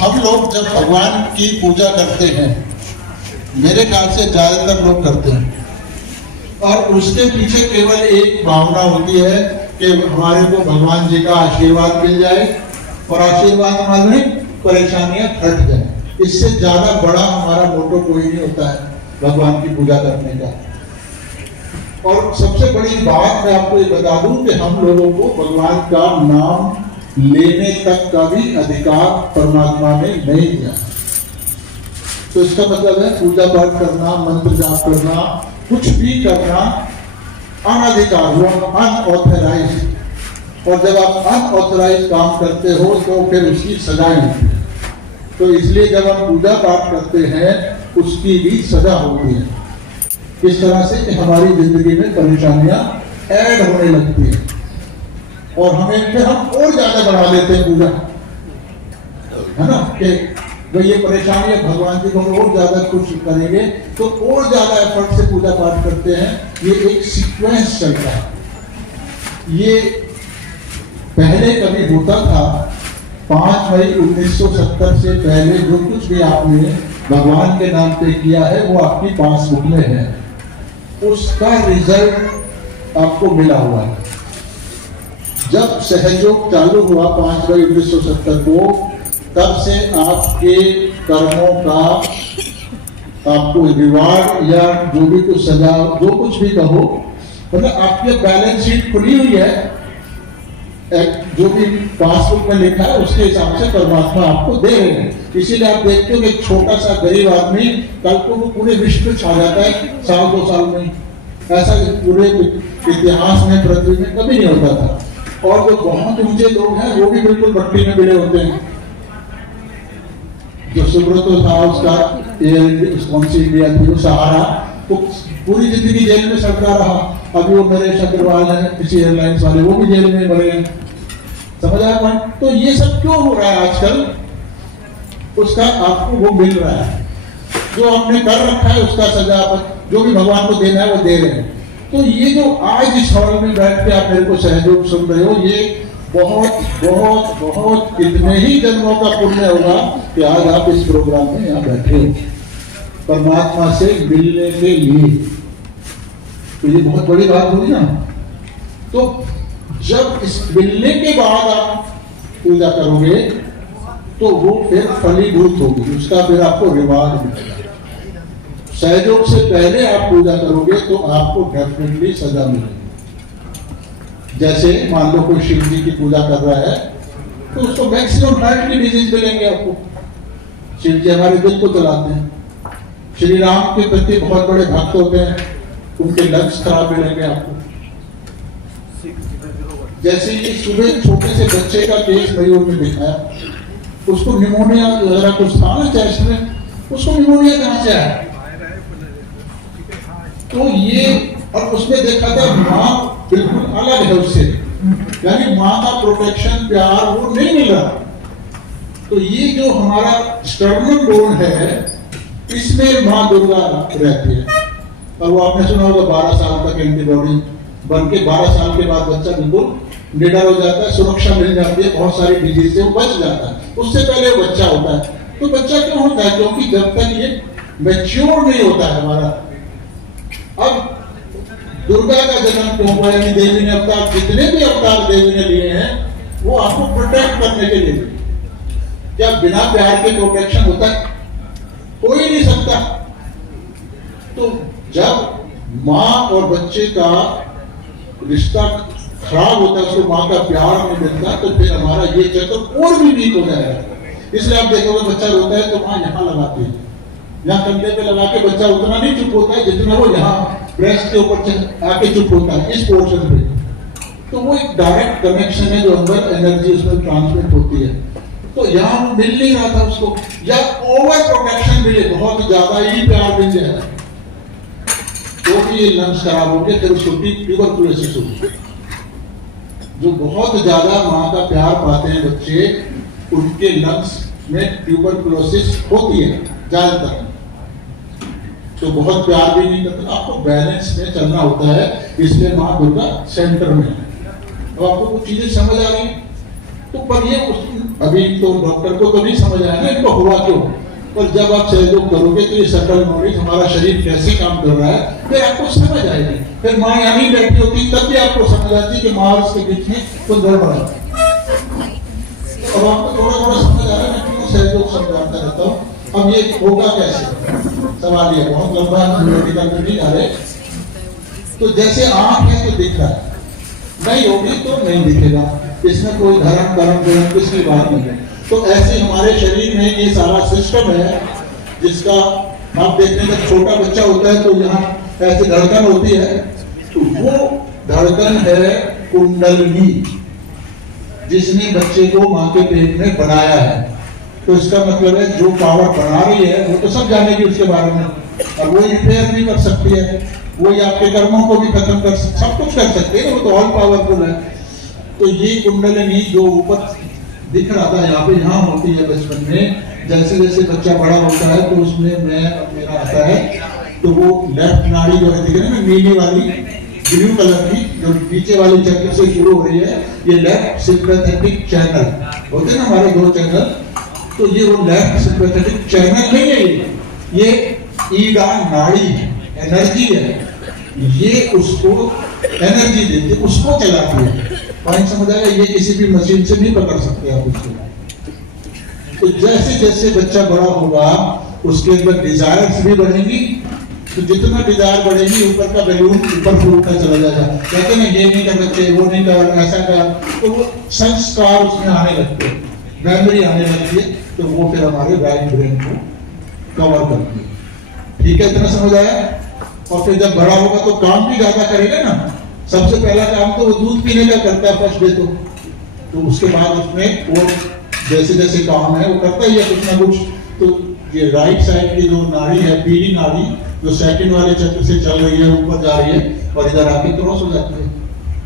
हम लोग जब भगवान की पूजा करते हैं, मेरे ख्याल से ज्यादातर लोग करते हैं, और उसके पीछे केवल एक भावना होती है कि हमारे को भगवान जी का आशीर्वाद मिल जाए और आशीर्वाद हमारे परेशानियां हट जाए। इससे ज्यादा बड़ा हमारा मोटो कोई नहीं होता है भगवान की पूजा करने का। और सबसे बड़ी बात मैं आपको ये बता दूं कि हम लोगों को भगवान का नाम लेने तक का भी अधिकार परमात्मा ने नहीं दिया। तो इसका मतलब है पूजा पाठ करना, मंत्र जाप करना, कुछ भी करना अनधिकार हुआ, अनऑथराइज। और जब आप अनऑथराइज काम करते हो तो फिर उसकी सजा होती है। तो इसलिए जब हम पूजा पाठ करते हैं उसकी भी सजा होती है, इस तरह से कि हमारी जिंदगी में परेशानियां ऐड होने लगती है और हमें फिर हम और ज्यादा बढ़ा लेते हैं पूजा, है ना, कि जो ये परेशानी है भगवान जी को हम और ज्यादा खुश करेंगे तो और ज्यादा एफर्ट से पूजा पाठ करते हैं। ये एक सीक्वेंस चलता है। ये पहले कभी होता था 5 मई 1970 से पहले जो कुछ भी आपने भगवान के नाम पे किया है वो आपकी पासबुक में है, उसका रिजल्ट आपको मिला हुआ है। जब सहयोग चालू हुआ 5 मई 1970 को, तब से आपके कर्मों का आपको रिवार्ड या जो भी कुछ सजा, जो कुछ भी कहो, मतलब आपकी बैलेंस शीट खुली हुई है, जो भी पासबुक में लिखा है उसके हिसाब से परमात्मा आपको दे रहे हैं। इसीलिए आप देखते हो कि एक छोटा सा गरीब आदमी कल को वो पूरे विश्व में छा जाता है 1-2 साल में। ऐसा पूरे इतिहास में, पृथ्वी में कभी नहीं होता था। और जो बहुत ऊंचे लोग हैं वो भी बिल्कुल भट्टी में मिले होते हैं। जो सुब्रतो था, उसका कौन सी इंडिया थी, वो सहारा, तो पूरी जिंदगी जेल में सड़ता रहा। अभी वो नरेश अग्रवाल है, किसी एयरलाइंस वाले, वो भी जेल में मरे हैं। समझ आया पॉइंट? तो ये सब क्यों हो रहा है आजकल? उसका आपको वो मिल रहा है, जो आपने कर रखा है उसका सजा, जो भी भगवान को देना है वो दे रहे हैं। तो ये जो आज इस हॉल में बैठ के आप मेरे को सहयोग सुन रहे हो, ये बहुत बहुत बहुत इतने ही जन्मों का पुण्य होगा कि आज आप इस प्रोग्राम में यहाँ बैठे हो परमात्मा से मिलने के लिए। तो ये बहुत बड़ी बात हुई ना। तो जब इस मिलने के बाद आप पूजा करोगे तो वो फिर फलीभूत होगी, उसका फिर आपको रिवार्ड मिलेगा। सहयोग से पहले आप पूजा करोगे तो आपको डेफिनेटली सजा मिलेगी। जैसे मान लो कोई शिव जी की पूजा कर रहा है तो उसको मैक्सिमम हार्ट की डिजीज मिलेंगे आपको। शिव जी हमारे दिल को चलाते हैं। श्री राम के प्रति बहुत बड़े भक्त होते हैं, उनके लंग्स खराब मिलेंगे आपको। जैसे ये सुबह छोटे से बच्चे का केस मयूर में दिखाया, उसको निमोनिया वगैरह कुछ था ना चेस्ट में, उसको निमोनिया कहां से आया? तो ये, और उसमें देखा था माँ बिल्कुल अलग है उससे, यानी माँ का प्रोटेक्शन, प्यार वो नहीं मिल रहा। तो ये जो हमारा स्टर्नल बोन है, इसमें माँ दुर्गा रहती है। और वो आपने सुना होगा 12 साल तक एंटीबॉडी बन के 12 साल के बाद बच्चा बिल्कुल निडर हो जाता है, सुरक्षा मिल जाती है, बहुत सारी डिजीज से वो बच जाता है। उससे पहले वो बच्चा होता है। तो बच्चा क्यों होता है? क्योंकि जब तक ये मैच्योर नहीं होता है हमारा। अब दुर्गा का जन्म क्यों हुआ? यानी देवी ने अवतार, जितने भी अवतार देवी ने लिए हैं वो आपको प्रोटेक्ट करने के लिए। क्या बिना प्यार के प्रोटेक्शन होता है? हो ही नहीं सकता। तो जब माँ और बच्चे का रिश्ता खराब होता है, उसको माँ का प्यार नहीं मिलता, तो फिर हमारा ये चक्र और भी वीक हो जाएगा। इसलिए आप देखोगे बच्चा रोता है तो माँ यहाँ लगाती है, यहाँ कंधे पे लगा के बच्चा उतना नहीं चुप होता है जितना वो यहाँ ब्रेस्ट के ऊपर आके चुप होता है, इस पोर्शन पे। तो वो एक डायरेक्ट कनेक्शन है जो अंदर एनर्जी उसमें ट्रांसमिट होती है। तो यहाँ वो मिल नहीं रहा था उसको, या ओवर प्रोटेक्शन मिले, बहुत ज्यादा ही प्यार मिल जाए तो भी ये लंग्स खराब हो गए, फिर उसको ट्यूबरकुलोसिस होगी। जो बहुत ज्यादा माँ का प्यार पाते हैं बच्चे, उनके लंग्स में ट्यूबरकुलोसिस होती है ज्यादातर। तो बहुत प्यार भी नहीं करते, आपको बैलेंस में चलना होता है। इसलिए माँ दुर्गा सेंटर में है। अब आपको कुछ चीजें समझ आ रही? तो पर ये अभी तो डॉक्टर को तो नहीं समझ आया ना इनको हुआ क्यों, पर जब आप सहयोग करोगे तो ये सकल नॉलेज हमारा शरीर कैसे काम कर रहा है फिर आपको समझ आएगी। फिर माँ यहाँ नहीं बैठी होती तब भी आपको समझ आती कि माँ और उसके बीच में कुछ गड़बड़ है। अब आपको थोड़ा थोड़ा समझ आ रहा है, मैं क्यों सहयोग समझाता रहता हूँ। अब ये होगा कैसे, सवाल ये बहुत लंबा मेडिकल में नहीं जा रहे। तो जैसे आंख है तो दिख रहा है, नहीं होगी तो नहीं दिखेगा, इसमें कोई धर्म कर्म कुछ की बात नहीं है। तो ऐसे हमारे शरीर में ये सारा सिस्टम है जिसका आप देखने का छोटा बच्चा होता है तो यहाँ ऐसी धड़कन होती है, तो वो धड़कन है कुंडलनी, जिसने बच्चे को माँ के पेट में बनाया है। तो इसका मतलब है जो पावर बना रही है वो तो सब जानेगी उसके बारे में, और वो रिपेयर भी कर सकती है, वो आपके कर्मों को भी खत्म कर सब कुछ कर सकती है, वो तो ऑल पावरफुल है। तो ये कुंडलिनी जो ऊपर दिख रहा था यहाँ पे, यहाँ होती है बचपन में। जैसे जैसे बच्चा बड़ा होता है तो उसमें मेरा आता है, तो वो लेफ्ट नाड़ी जो है दिख रही है ना नीली वाली ब्लू कलर की, जो पीछे वाली चक्र से शुरू हो रही है, ये लेफ्ट सिंपैथेटिक चैनल होते हैं ना हमारे दो चैनल, तो ये वो लेफ्ट सिंपैथेटिक चैनल नहीं है, ये ईडा नाड़ी है, एनर्जी है, ये उसको एनर्जी देती है, उसको चलाती है। पॉइंट समझ आएगा, ये किसी भी मशीन से नहीं पकड़ सकते आप उसको। तो जैसे जैसे बच्चा बड़ा होगा उसके अंदर डिजायर्स भी बढ़ेंगी, तो जितना डिजायर बढ़ेगी ऊपर का बैलून ऊपर फूलता चला जाएगा। कहते हैं ये नहीं कर बच्चे, वो नहीं कर, ऐसा कर, तो वो संस्कार उसमें आने लगते हैं, मेमोरी आने लगती है, तो वो फिर हमारे राइट ब्रेन को कवर करती है। ठीक है, इतना समझ आया। और फिर जब बड़ा होगा तो काम भी ज्यादा करेगा ना। सबसे पहला काम तो वो दूध पीने का करता है फर्स्ट डे, तो उसके बाद उसमें वो जैसे जैसे काम है वो करता ही है कुछ ना कुछ। तो ये राइट साइड की जो नाड़ी है, पीली नाड़ी, जो सेकंड वाले चक्र से चल रही है, ऊपर जा रही है और इधर आके क्रॉस हो जाती है।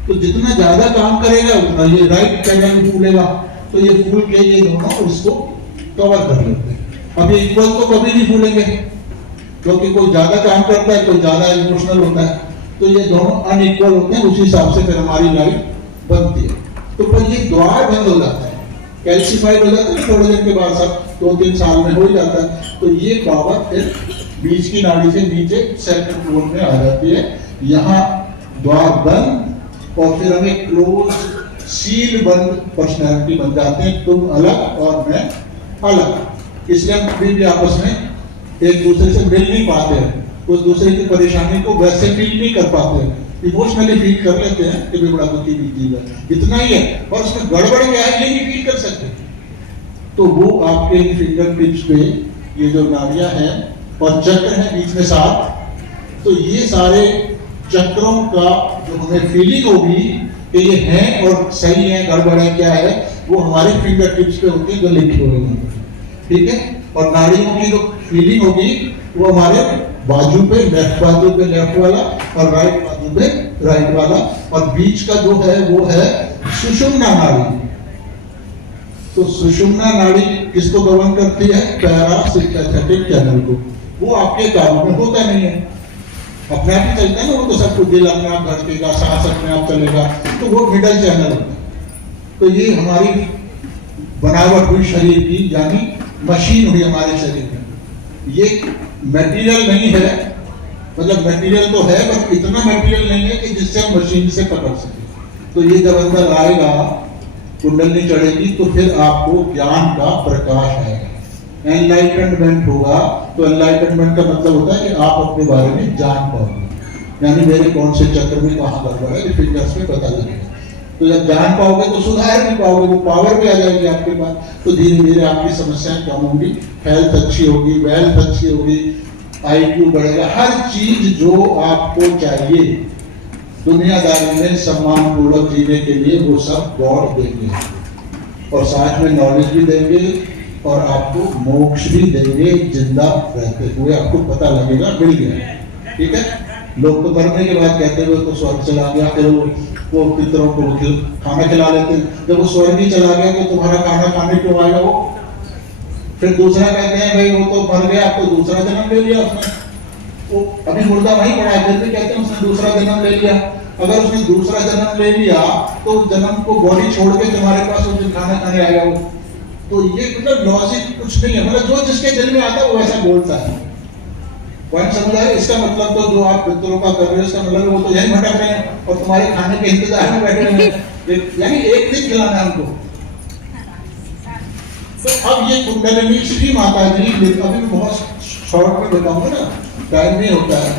तो जितना ज्यादा काम करेगा उतना ये राइट चैनल फूलेगा, तो ये फूल के ये दोनों उसको कवर कर लेते हैं। अब ये इक्वल तो कभी नहीं फूलेंगे, क्योंकि कोई ज्यादा काम करता है, कोई ज्यादा इमोशनल होता है, तो ये दोनों अनइक्वल होते हैं। उसी हिसाब से फिर हमारी लाइफ बनती है। तो फिर ये द्वार बंद हो जाता है, कैल्सिफाइड हो जाता है, थोड़े दिन के बाद सब 2-3 साल में हो जाता है। तो ये पावर फिर बीच की नाड़ी से नीचे सेंट्रल फ्लोर में आ जाती है। यहाँ द्वार बंद और फिर हमें क्लोज सील बंद पर्सनैलिटी बन जाते हैं, तुम अलग और मैं अलग। इसलिए हम कभी भी आपस में एक दूसरे से मिल नहीं पाते हैं, उस दूसरे की परेशानी को वैसे फील नहीं कर पाते हैं, इमोशनली फील कर लेते हैं कि बड़ा दुखी बीती है, इतना ही है। और उसमें गड़बड़ क्या है ये नहीं फील कर सकते। तो वो आपके फिंगर टिप्स पे ये जो नाड़ियां हैं और चक्र है बीच में 7, तो ये सारे चक्रों का जो हमें फीलिंग होगी कि ये है और सही है गड़बड़ है क्या है, वो हमारे फिंगर टिप्स पे होती है जो लिखी होगी। ठीक है, और नाड़ियों की जो फीलिंग होगी वो हमारे बाजू पे, लेफ्ट बाजू पे लेफ्ट वाला और राइट बाजू पे राइट वाला, और बीच का जो है वो है सुषुम्ना नाड़ी। तो सुषुम्ना नाड़ी किसको गवर्न करती है? पैरासिम्पैथेटिक चैनल को। वो आपके काबू में होता नहीं है, अपने आप ही चलता है ना, वो तो सब कुछ दिल अपने आप धड़केगा, सांस अपने आप चलेगा, तो वो मिडल चैनल होता है। तो ये हमारी बनावट हुई शरीर की, यानी मशीन हुई हमारे शरीर में। ये मटेरियल नहीं है, मतलब मटेरियल तो है पर इतना मटेरियल नहीं है कि जिससे हम मशीन से पकड़ सके। तो ये जब अंदर आएगा, कुंडली चढ़ेगी, तो फिर आपको ज्ञान का प्रकाश आएगा, एनलाइटनमेंट होगा। तो एनलाइटनमेंट का मतलब होता है कि आप अपने बारे में जान पाओगे, यानी मेरे कौन से चक्र में कहाँ गड़बड़ है, फिंगर्स में पता लगेगा। तो जब जान पाओगे तो सुधार भी पाओगे, वो पावर भी आ जाएगी आपके पास। तो धीरे धीरे आपकी समस्याएं कम होंगी, हेल्थ अच्छी होगी, वेल्थ अच्छी होगी, IQ बढ़ेगा, हर चीज जो आपको चाहिए दुनियादारी में सम्मानपूर्वक जीने के लिए वो सब गॉड देंगे, और साथ में नॉलेज भी देंगे और आपको मोक्ष भी देंगे। जिंदा रहते हुए आपको पता लगेगा मिल गया। ठीक है, लोग तो मरने के बाद कहते हुए तो स्वर्ग चला गया, फिर वो पितरों को खाना खिला लेते हैं। जब वो स्वर्ग ही चला गया तो तुम्हारा खाना खाने क्यों आएगा वो? फिर दूसरा कहते हैं भाई वो तो मर गया, तो दूसरा जन्म ले लिया उसने, वो अभी मुर्दा वहीं पड़ा है, फिर भी कहते हैं उसने दूसरा जन्म ले लिया। अगर उसने दूसरा जन्म ले लिया तो उस जन्म को बॉडी छोड़ के तुम्हारे पास उस दिन खाना खाने आएगा वो। तो ये मतलब लॉजिक कुछ नहीं है, मतलब जो जिसके दिल में आता है वो वैसा बोलता है। पॉइंट समझ आया? इसका मतलब तो जो आप पितरों का कर रहे हो इसका मतलब वो तो यही भटक रहे हैं और तुम्हारे खाने के इंतजार में बैठे हुए हैं, यानी एक दिन खिलाना है उनको। तो अब ये कुंडलिनी श्री माता जी, अभी बहुत शॉर्ट में बताऊंगा ना, टाइम नहीं होता है।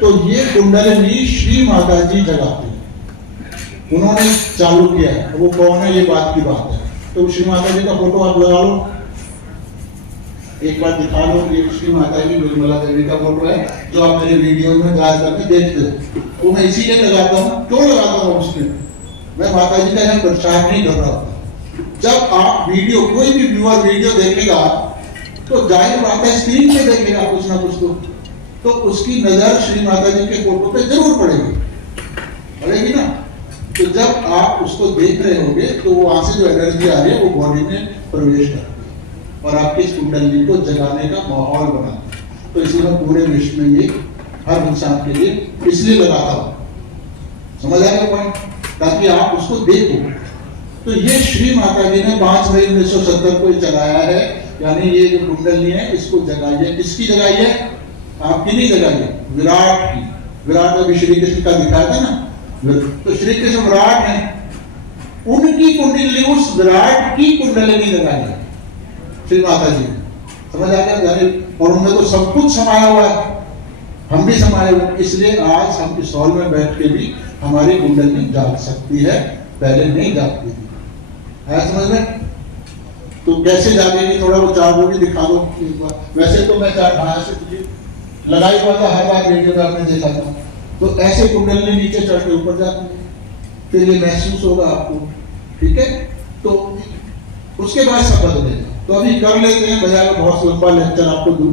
तो ये कुंडलिनी श्री माता जी जगाती है, उन्होंने चालू किया है। वो कौन है, ये बात की बात है। तो श्री माता जी का फोटो आप लगा लो, एक बार दिखा लो। ये श्री माता जी निर्मला देवी का फोटो है जो आप मेरे वीडियो में जाकर करके देखते हो। वो मैं इसीलिए लगाता हूँ। क्यों लगाता हूँ उसमें? मैं माता जी का यहाँ प्रचार नहीं कर रहा हूँ। जब आप वीडियो, कोई भी व्यूअर वीडियो देखेगा तो जाहिर बात है स्क्रीन पे देखेगा कुछ ना कुछ, तो उसकी नजर श्री माता जी के फोटो पे जरूर पड़ेगी ना। तो जब आप उसको देख रहे होंगे तो वहां से जो एनर्जी आ रही है वो बॉडी में प्रवेश करती है और आपकी इस कुंडली को जगाने का माहौल बनाती है। तो इसलिए मैं पूरे विश्व में ये हर इंसान के लिए इसलिए लगाता हूँ, समझ आएगा पॉइंट, ताकि आप उसको देखो। तो ये श्री माता जी ने 5 मई 1970 को चलाया है, यानी ये जो कुंडली है इसको जगाई है। किसकी जगाई है? आपकी नहीं जगाई है, विराट की। विराट अभी श्री कृष्ण का दिखाया था ना, तो श्री कृष्ण विराट है, उनकी कुंडली, उस विराट की कुंडली जगाई है श्री माता जी, समझ आ गया? और उनमें तो सब कुछ समाया हुआ है, हम भी समाये हुए। इसलिए आज हम इस हॉल में बैठ के भी हमारी कुंडली जाग सकती है, पहले नहीं जागती थी। है समझ में? तो कैसे जागेगी, थोड़ा वो चार्ट भी दिखा दो एक बार। वैसे तो मैं चार्ट से तुझे लगाई हुआ था, हर बार वीडियो में आपने देखा था। तो ऐसे कुंडली नीचे चढ़ के ऊपर जाती है, फिर ये महसूस होगा आपको, ठीक है? तो उसके बाद सब बदलेगा। तो अभी कर लेते हैं, बजाय बहुत लंबा लेक्चर आपको दूं,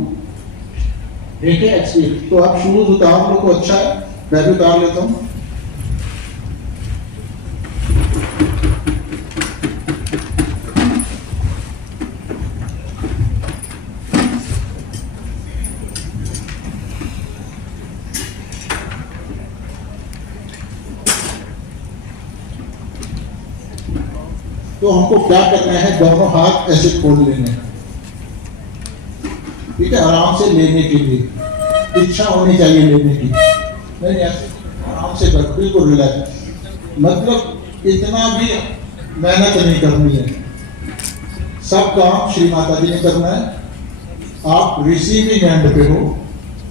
ठीक है? एक्सपीरियंस तो आप शूज उतार लो तो अच्छा है, मैं भी उतार लेता हूँ। तो हमको क्या करना है, दोनों हाथ ऐसे खोल लेने हैं, ठीक है? आराम से लेने के लिए इच्छा होनी चाहिए लेने की, नहीं ऐसे आराम से कर, बिल्कुल रिलैक्स, मतलब इतना भी मेहनत नहीं करनी है। सब काम श्री माता जी ने करना है। आप रिसीविंग एंड पे हो,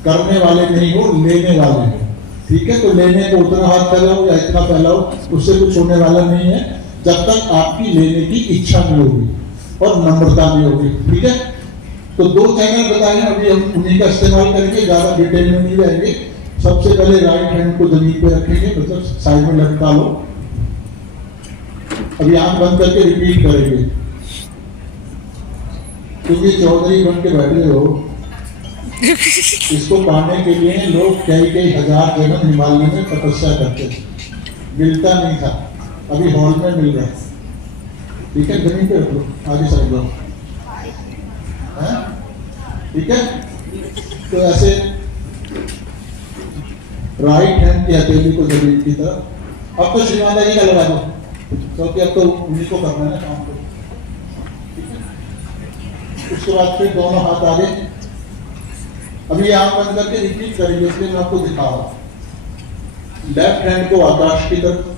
करने वाले नहीं हो, लेने वाले हो, ठीक है? तो लेने को उतना हाथ फैलाओ या इतना फैलाओ, उससे कुछ होने वाला नहीं है, जब तक आपकी लेने की इच्छा नहीं होगी और नम्रता नहीं होगी, ठीक है? तो 2 चैनल बताए, अभी हम उन्हीं का इस्तेमाल करेंगे, ज्यादा डिटेल में नहीं जाएंगे। सबसे पहले राइट हैंड को जमीन पे रखेंगे, मतलब साइड में लटका लो। अभी आंख बंद करके रिपीट करेंगे, क्योंकि चौधरी बन के बैठे हो। इसको पाने के लिए लोग कई हजार जन्म हिमालय में तपस्या करते थे, मिलता नहीं था, अभी हॉल में मिल रहा है, ठीक है? जमीन पे रख लो, आगे साइड लो, ठीक है? तो ऐसे राइट हैंड की हथेली को जमीन की तरफ। अब तो श्री माता जी का लगा दो, क्योंकि अब तो उन्हीं को करना है काम को, ठीक है? उसके बाद फिर दोनों हाथ आगे। अभी आंख बंद करके रिपीट करेंगे, इसलिए मैं आपको दिखा रहा हूं। लेफ्ट हैंड को आकाश की तरफ,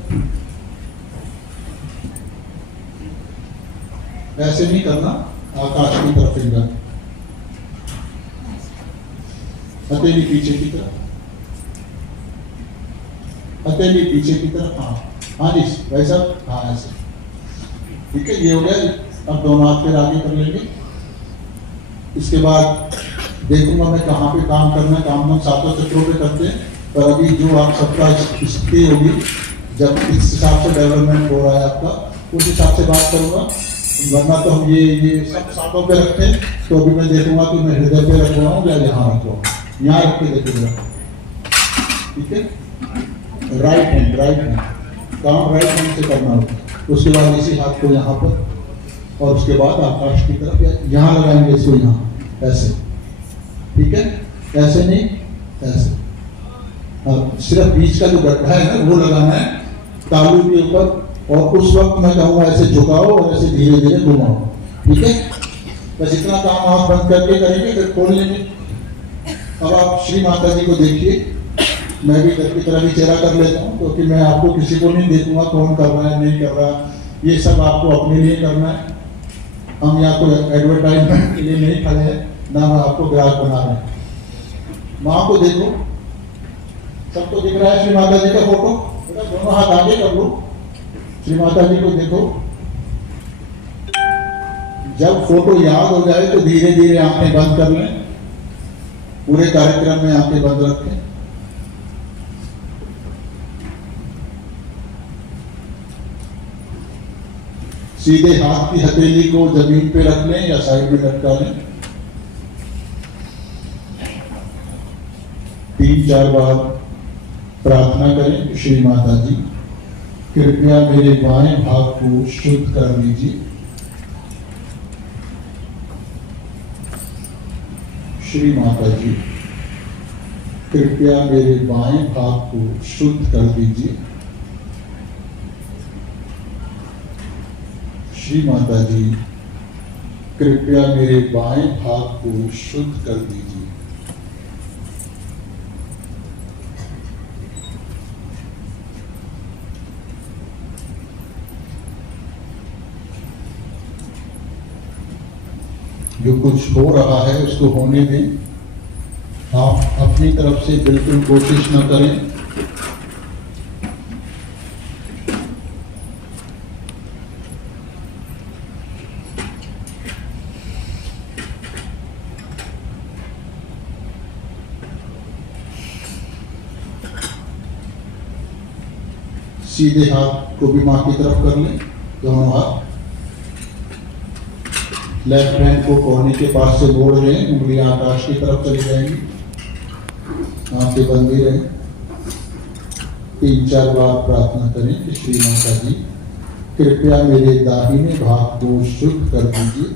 ऐसे नहीं करना, आकाश की तरफ फिंगर, हथेली पीछे की तरफ, हथेली पीछे की तरफ, हाँ जी वैसा, हाँ ऐसे, ठीक है? ये हो गया। अब दोनों हाथ फिर आगे कर लेंगे। इसके बाद देखूंगा मैं कहाँ पे काम करना है, काम हम 7 चक्रों पे करते हैं, पर अभी जो आप सबका स्थिति होगी, जब इस हिसाब से डेवलपमेंट हो रहा है आपका, उस हिसाब से बात करूंगा, वरना तो हम ये सब सातों पे रखते हैं। तो अभी मैं देखूंगा कि मैं हृदय पे रख रहा हूँ या यहाँ रख रहा हूँ, यहाँ रख के देखूंगा, ठीक है? राइट हैंड काम राइट हैंड से करना होगा। उसके बाद इसी हाथ को यहाँ पर, और उसके बाद आकाश की तरफ, यहाँ लगाएंगे इसको, यहाँ ऐसे, ठीक है? ऐसे नहीं, ऐसे, सिर्फ बीच का जो गड्ढा है ना वो लगाना है तालू के ऊपर, और उस वक्त मैं कहूँगा ऐसे झुकाओ और ऐसे धीरे धीरे घुमाओ, ठीक है। बस इतना काम आप बंद करके करेंगे, फिर खोल लेंगे। अब आप श्री माता जी को देखिए, मैं भी घर की तरह भी चेहरा कर लेता हूँ, क्योंकि मैं आपको किसी को नहीं देखूंगा कौन कर रहा है नहीं कर रहा, ये सब आपको अपने लिए करना है। हम यहाँ तो एडवर्टाइजमेंट के लिए नहीं खड़े हैं, ना मैं आपको ग्राहक बना रहे हैं। माँ को देखो, सबको दिख रहा है श्री माता जी का फोटो, बेटा दोनों हाथ आगे कर लो, श्री माता जी को देखो। जब फोटो याद हो जाए तो धीरे धीरे आंखें बंद कर लें, पूरे कार्यक्रम में आंखें बंद रखें। सीधे हाथ की हथेली को जमीन पे रख लें या साइड में लटका लें। 3-4 बार प्रार्थना करें, श्री माता जी कृपया मेरे बाएं भाग को शुद्ध कर दीजिए। श्री माता जी कृपया मेरे बाएं भाग को शुद्ध कर दीजिए। श्री माता जी कृपया मेरे बाएं भाग को शुद्ध कर दीजिए। जो कुछ हो रहा है उसको होने दें, आप अपनी तरफ से बिल्कुल कोशिश न करें। सीधे हाथ को भी मां की तरफ कर लें, दोनों हाथ। लेफ्ट हैंड को कोहनी के पास से मोड़ लें, उंगलियां आकाश की तरफ चली जाएंगी, आंखें बंद ही रहें। 3-4 बार प्रार्थना करें कि श्री माता जी कृपया मेरे दाहिने भाग को शुद्ध कर दीजिए।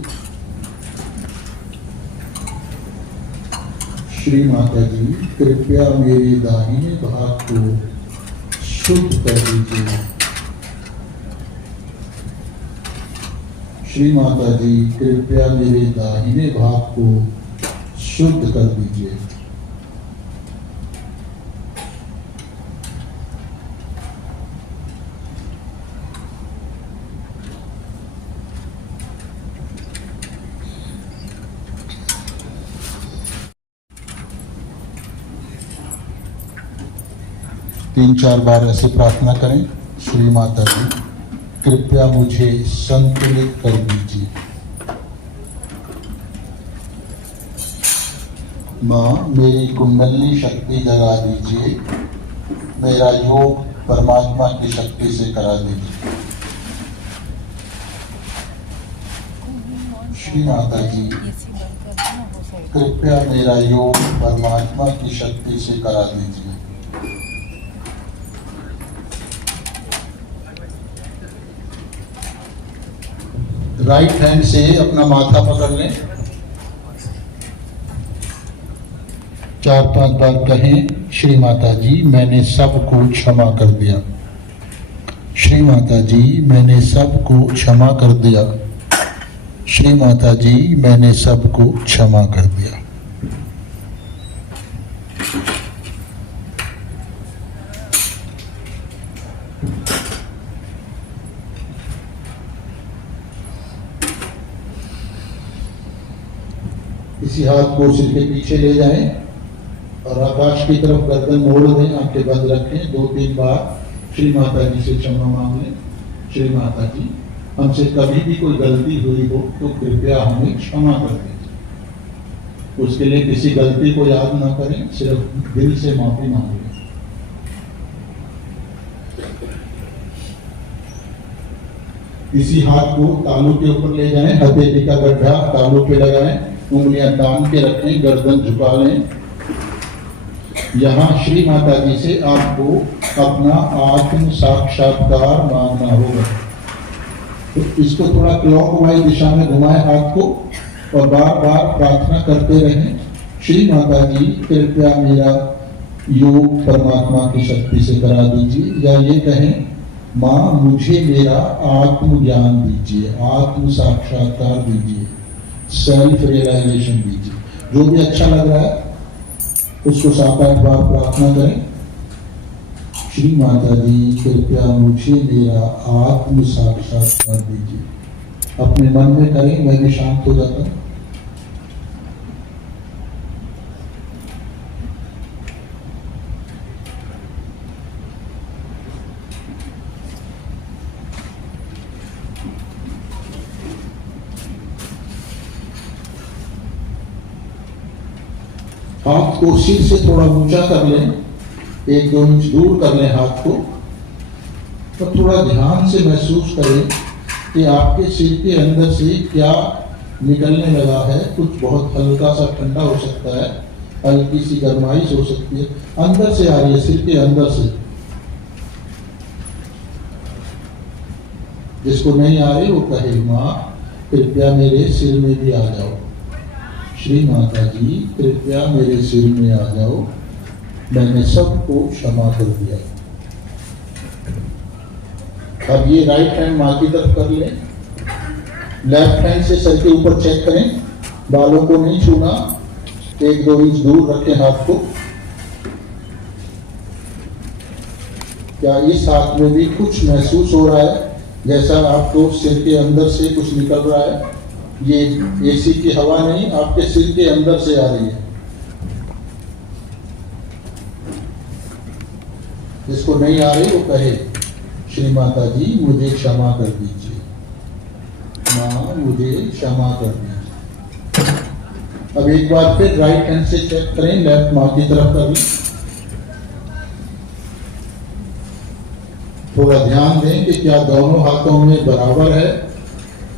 श्री माता जी कृपया मेरे दाहिने भाग को शुद्ध कर दीजिए। श्री माता जी कृपया मेरे दाहिने भाग को शुद्ध कर दीजिए। तीन चार बार ऐसे प्रार्थना करें, श्री माता जी कृपया मुझे संतुलित कर दीजिए। माँ मेरी कुंडली शक्ति जगा दीजिए, मेरा योग परमात्मा की शक्ति से करा दीजिए। श्री माता जी कृपया मेरा योग परमात्मा की शक्ति से करा दीजिए। राइट हैंड से अपना माथा पकड़ लें, 4-5 बार कहें, श्री माता जी मैंने सबको क्षमा कर दिया। श्री माता जी मैंने सबको क्षमा कर दिया। श्री माता जी मैंने सबको क्षमा कर दिया। इसी हाथ को सिर के पीछे ले जाएं और आकाश की तरफ गर्दन मोड़ दें, आंखें बंद रखें। 2-3 बार श्री माता जी से क्षमा मांग लें। श्री माता जी हमसे कभी भी कोई गलती हुई हो तो कृपया हमें क्षमा कर दीजिए। उसके लिए किसी गलती को याद ना करें, सिर्फ दिल से माफी मांग लें। इसी हाथ को तालू के ऊपर ले जाएं, हथेली का गड्ढा तालू पे लगाएं, उंगलियां तान के रखें, गर्दन झुका लें। यहाँ श्री माता जी से आपको अपना आत्म साक्षात्कार मांगना होगा। तो इसको थोड़ा क्लॉकवाइज दिशा में घुमाएं हाथ को और बार बार प्रार्थना करते रहें, श्री माता जी कृपया मेरा योग परमात्मा की शक्ति से करा दीजिए, या ये कहें माँ मुझे मेरा आत्मज्ञान दीजिए, आत्म साक्षात्कार दीजिए, सेल्फ रियलाइजेशन दीजिए। जो भी अच्छा लग रहा है उसको 7-8 बार प्रार्थना करें। श्री माता जी कृपया मुझे मेरा आत्म साक्षात्कार दीजिए। अपने मन में करें, मैं भी शांत हो जाता हूं। हाथ को सिर से थोड़ा ऊंचा कर लें, 1-2 इंच दूर कर लें हाथ को, तो थोड़ा ध्यान से महसूस करें कि आपके सिर के अंदर से क्या निकलने लगा है। कुछ बहुत हल्का सा ठंडा हो सकता है, हल्की सी गर्माइश हो सकती है, अंदर से आ रही है, सिर के अंदर से। जिसको नहीं आ रही वो कहे माँ कृपया मेरे सिर में भी आ जाओ, श्री माता जी कृपया मेरे सिर में आ जाओ, मैंने सबको क्षमा कर दिया। अब ये राइट हैंड माँ की तरफ कर लें, लेफ्ट हैंड से सर के ऊपर चेक करें, बालों को नहीं छूना, 1-2 इंच दूर रखें हाथ को। क्या इस हाथ में भी कुछ महसूस हो रहा है, जैसा आपको सिर के अंदर से कुछ निकल रहा है? ये एसी की हवा नहीं, आपके सिर के अंदर से आ रही है। जिसको नहीं आ रही वो कहे श्री माता जी मुझे क्षमा कर दीजिए, माँ मुझे क्षमा कर दीजिए। अब एक बार फिर राइट हैंड से चेक करें, लेफ्ट माँ की तरफ करें। थोड़ा ध्यान दें कि क्या दोनों हाथों में बराबर है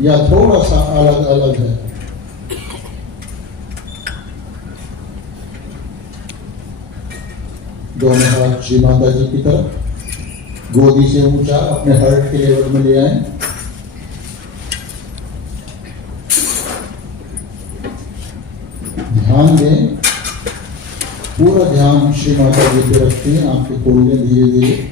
या थोड़ा सा अलग अलग है। दोनों हाथ श्री माता जी की तरफ, गोदी से ऊंचा अपने हार्ट के लेवल में ले आए। ध्यान दें, पूरा ध्यान श्री माता जी पे रखें, आंखें खोल लें धीरे धीरे।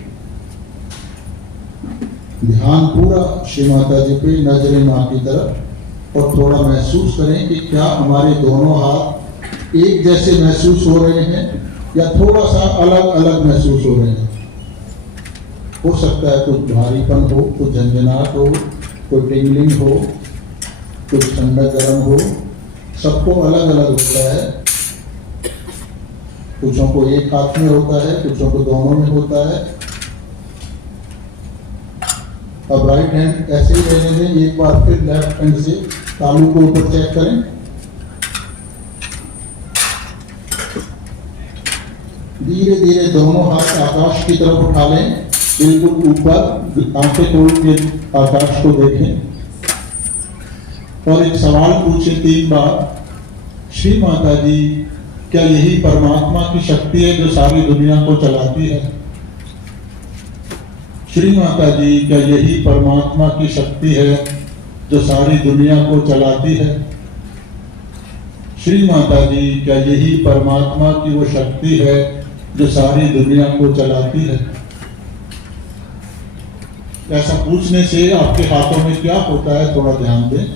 ध्यान पूरा श्री माता जी पे, नजरें माँ की तरफ, और थोड़ा महसूस करें कि क्या हमारे दोनों हाथ एक जैसे महसूस हो रहे हैं या थोड़ा सा अलग अलग महसूस हो रहे हैं। हो सकता है कुछ भारीपन हो, कुछ झंझनाहट हो, कोई टिंगलिंग हो, कुछ ठंडा गर्म हो, सबको अलग अलग होता है। कुछों को एक हाथ में होता है, कुछों को दोनों में होता है। अब राइट हैंड ऐसे ही रहने दें, एक बार फिर लेफ्ट हैंड से तालू को ऊपर चेक करें। धीरे धीरे दोनों हाथ आकाश की तरफ उठा लें, बिल्कुल ऊपर, आंखें खोल के आकाश को देखें और एक सवाल पूछें 3 बार। श्री माता जी क्या यही परमात्मा की शक्ति है जो सारी दुनिया को चलाती है? श्री माता जी क्या यही परमात्मा की शक्ति है जो सारी दुनिया को चलाती है? श्री माता जी क्या यही परमात्मा की वो शक्ति है जो सारी दुनिया को चलाती है? ऐसा पूछने से आपके हाथों में क्या होता है, थोड़ा ध्यान दें।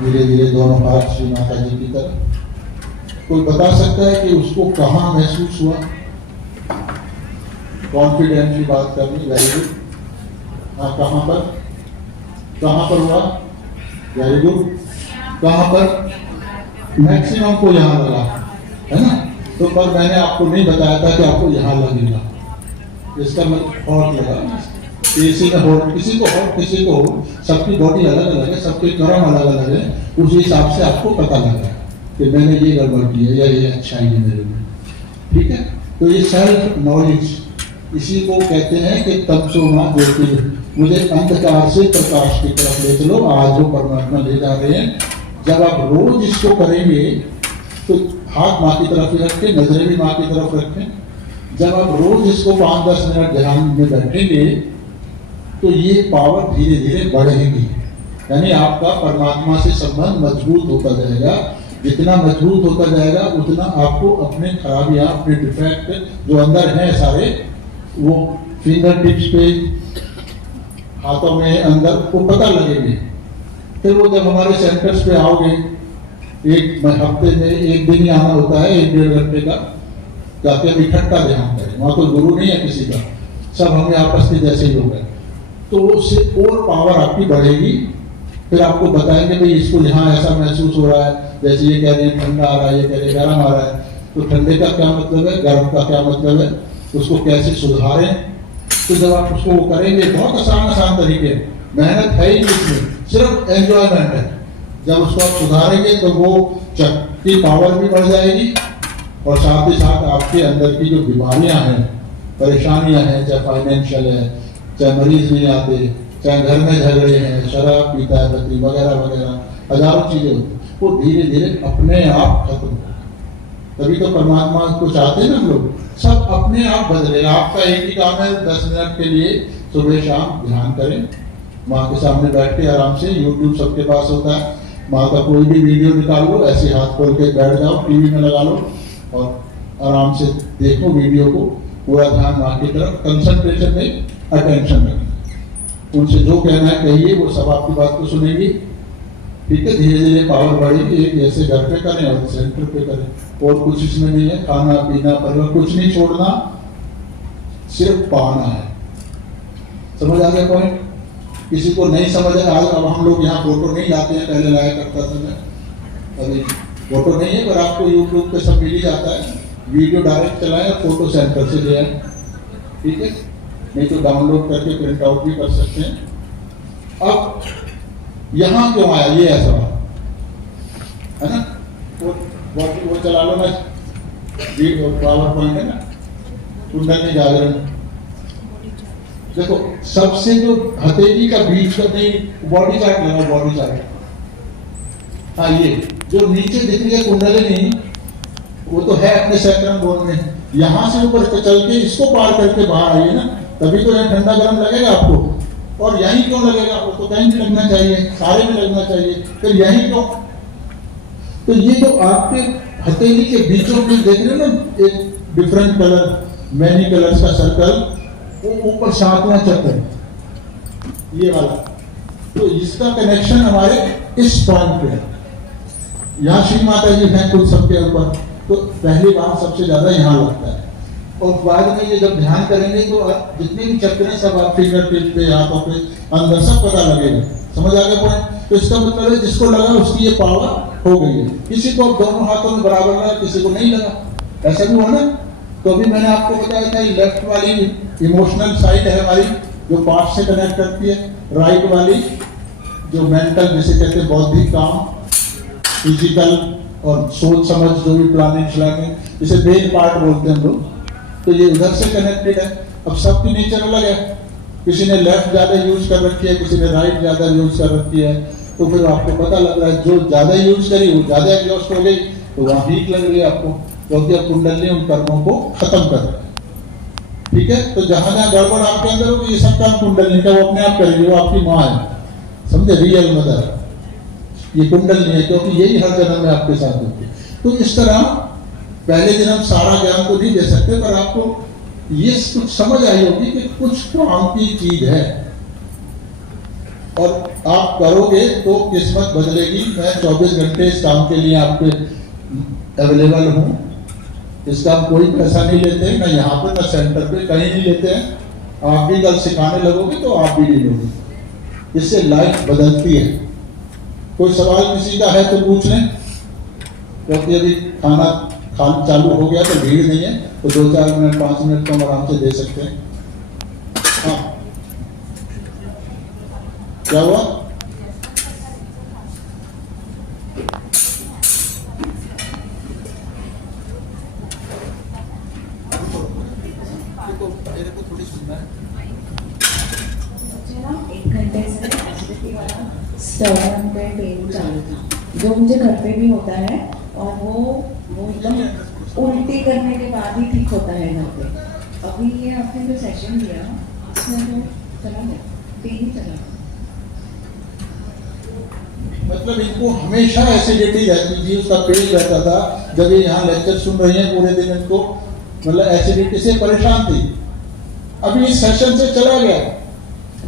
धीरे धीरे दोनों हाथ श्री माता जी की तरफ। कोई बता सकता है कि उसको कहाँ महसूस हुआ? कॉन्फिडेंटली बात करनी, वेरी गुड। हाँ, कहाँ पर हुआ? Very good. कहाँ पर? मैक्सिमम को यहाँ लगा, है ना? तो पर मैंने आपको नहीं बताया था कि आपको यहाँ लगेगा, इसका मतलब हॉट लगा। किसी में हॉट, किसी को हॉट, किसी को, सबकी बॉडी अलग अलग है, सबके कर्म अलग अलग है। उस हिसाब से आपको पता लगा कि मैंने ये गड़बड़ की है या ये अच्छाई है मेरे में, ठीक है? तो ये सेल्फ नॉलेज, इसी को कहते हैं कि तत्व मां ज्योति। मुझे अंधकार से प्रकाश की तरफ ले चलो, आज वो परमात्मा ले जा रहे हैं। जब आप रोज इसको करेंगे तो हाथ माँ की तरफ ही रखें, नजरें भी माँ की तरफ रखें। जब आप रोज इसको 5-10 मिनट ध्यान में बैठेंगे तो ये पावर धीरे धीरे बढ़ेगी, यानी आपका परमात्मा से संबंध मजबूत होता जाएगा। जितना मजबूत होता जाएगा उतना आपको अपने खराबियां, अपने डिफेक्ट जो अंदर हैं सारे, वो फिंगर टिप्स पे, हाथों में, अंदर को पता लगेंगे। फिर वो जब हमारे सेंटर्स पे आओगे, एक हफ्ते में एक दिन ही आना होता है, 1-1.5 घंटे का, जाके हम इकट्ठा ध्यान करें। वहाँ कोई गुरु नहीं है किसी का, सब हमें आपस के जैसे ही लोग हैं। तो उससे और पावर आपकी बढ़ेगी। फिर आपको बताएंगे भाई इसको यहाँ ऐसा महसूस हो रहा है, जैसे ये कह रहे हैं ठंडा आ रहा है, ये कह रहे हैं गर्म आ रहा है, तो ठंडे का क्या मतलब है, गर्म का क्या मतलब है, उसको कैसे सुधारें। तो जब आप उसको करेंगे, बहुत आसान तरीके, मेहनत है ही इसमें, सिर्फ एंजॉयमेंट है। जब उसको आप सुधारेंगे तो वो की पावर भी बढ़ जाएगी, और साथ ही साथ आपके अंदर की जो बीमारियां हैं, परेशानियां हैं, चाहे फाइनेंशियल है, चाहे मरीज नहीं आते, चाहे घर में झगड़े हैं, शराब पीता है पति वगैरह वगैरह, हजारों चीजें होती, वो धीरे धीरे अपने आप खत्म हो। तभी तो परमात्मा को चाहते हैं ना हम लोग, सब अपने आप बदले। आपका एक ही काम है, 10 मिनट के लिए सुबह शाम ध्यान करें, माँ के सामने बैठ के आराम से, यूट्यूब सबके पास होता है, माँ का कोई भी वीडियो निकाल लो, ऐसे हाथ खोल के बैठ जाओ, टीवी में लगा लो और आराम से देखो वीडियो को, पूरा ध्यान माँ की तरफ, कंसंट्रेशन में अटेंशन रखें। उनसे जो कहना है कहिए, वो सब आपकी बात को सुनेंगी। ठीक है, धीरे धीरे पावर बढ़ेगी। एक जैसे घर पे करें और सेंटर पे करें, और कुछ इसमें नहीं है, खाना पीना परिवार कुछ नहीं छोड़ना, सिर्फ पाना है। समझ आ गया पॉइंट? किसी को नहीं समझ है, आज अब हम लोग यहाँ फोटो नहीं लाते हैं, पहले लाया करता था मैं, अभी फोटो नहीं है, पर आपको यूट्यूब पे सब मिल ही जाता है, वीडियो डायरेक्ट चलाएं, फोटो सेंटर से ले आए, ठीक है, नहीं तो डाउनलोड करके प्रिंट आउट भी कर सकते हैं। अब यहाँ क्यों आया ये ऐसा है ना, वो चला लो ना, पावर पॉइंट है ना, कुंडली जागरण। देखो सबसे जो हथेली का बीच का नहीं, बॉडी चार्ट लगा, बॉडी चार्ट, हाँ ये जो नीचे दिख रही है कुंडलिनी, वो तो है अपने सैक्रम बोन में, यहाँ से ऊपर चल के इसको पार करके बाहर आइए ना, तभी तो यहाँ ठंडा गर्म लगेगा आपको। और यहीं क्यों लगेगा, वो तो कहीं भी लगना चाहिए, सारे में लगना चाहिए, फिर यहीं क्यों? तो ये जो आपके हथेली के बीचों में देख रहे हो ना, एक डिफरेंट कलर, मैनी कलर्स का सर्कल, वो ऊपर 7वां चक्र, ये वाला, तो इसका कनेक्शन हमारे इस पॉइंट पे है। यहाँ श्री माता जी हैं खुद सबके ऊपर, तो पहली बार सबसे ज्यादा यहाँ लगता है, और बाद में ये जब ध्यान करेंगे तो जितने भी चक्र हैं सब आप फिंगर टिप पे, हाथों पे, अंदर सब पता लगेगा। समझ आ गया पॉइंट? तो इसका मतलब है जिसको लगा उसकी ये पावर हो गई है। किसी को दोनों हाथों में बराबर लगा, किसी को नहीं लगा, ऐसा भी हुआ ना। तो अभी मैंने आपको बताया था, लेफ्ट वाली इमोशनल साइड है हमारी, जो पार्ट से कनेक्ट करती है, राइट वाली जो मेंटल, जिसे कहते हैं बौद्धिक काम, फिजिकल और सोच समझ, जो भी प्लानिंग श्लानिंग, जिसे ब्रेन पार्ट बोलते हैं हम लोग, तो ये उधर से कनेक्टेड है। अब सबकी नेचर अलग है, किसी ने लेफ्ट ज्यादा यूज कर रखी है, किसी ने राइट ज्यादा यूज कर रखी है, तो फिर आपको पता लग रहा है जो ज्यादा यूज करी वो ज्यादा एग्जॉस्ट हो गई, तो वहां हीट लग रही है आपको, क्योंकि अब कुंडली उन कर्मों को खत्म कर रहा है। ठीक है, तो जहां जहां गड़बड़ आपके अंदर होगी, ये सब काम कुंडली का वो अपने आप करेगी, वो आपकी माँ है, समझे, रियल मदर, ये कुंडली है, क्योंकि यही हर जन्म में आपके साथ होती है। तो इस तरह पहले दिन हम सारा ज्ञान तो नहीं दे सकते, पर आपको ये कुछ समझ आई होगी कि कुछ काम की चीज है, और आप करोगे तो किस्मत बदलेगी। मैं 24 घंटे इस काम के लिए आपके अवेलेबल हूँ, इसका हम कोई पैसा नहीं लेते, ना यहाँ पे ना सेंटर पे, कहीं नहीं लेते हैं। आप भी कल सिखाने लगोगे तो आप भी ले लोगे, इससे लाइफ बदलती है। कोई सवाल किसी का है तो पूछ लें, क्योंकि अभी खाना चालू हो गया तो भीड़ नहीं है, तो 2-4 मिनट 5 मिनट तो हम आराम से दे सकते हैं। हाँ क्या हुआ? मेरे को थोड़ी सुनना है, मुझे ना 1 घंटे से एसिडिटी वाला स्टर्न पे पेन चालू था, जो मुझे घर पे भी होता है, और वो एकदम उल्टी करने के बाद ही ठीक होता है घर पे। अभी ये आपने जो सेशन दिया उसमें तो चला गया, पेन ही चला गया। मतलब इनको हमेशा एसिडिटी रहती थी, उसका पेट रहता था। जब ये यहाँ लेक्चर सुन रही हैं पूरे दिन, इनको मतलब एसिडिटी से परेशान थी। अभी इस सेशन से चला गया,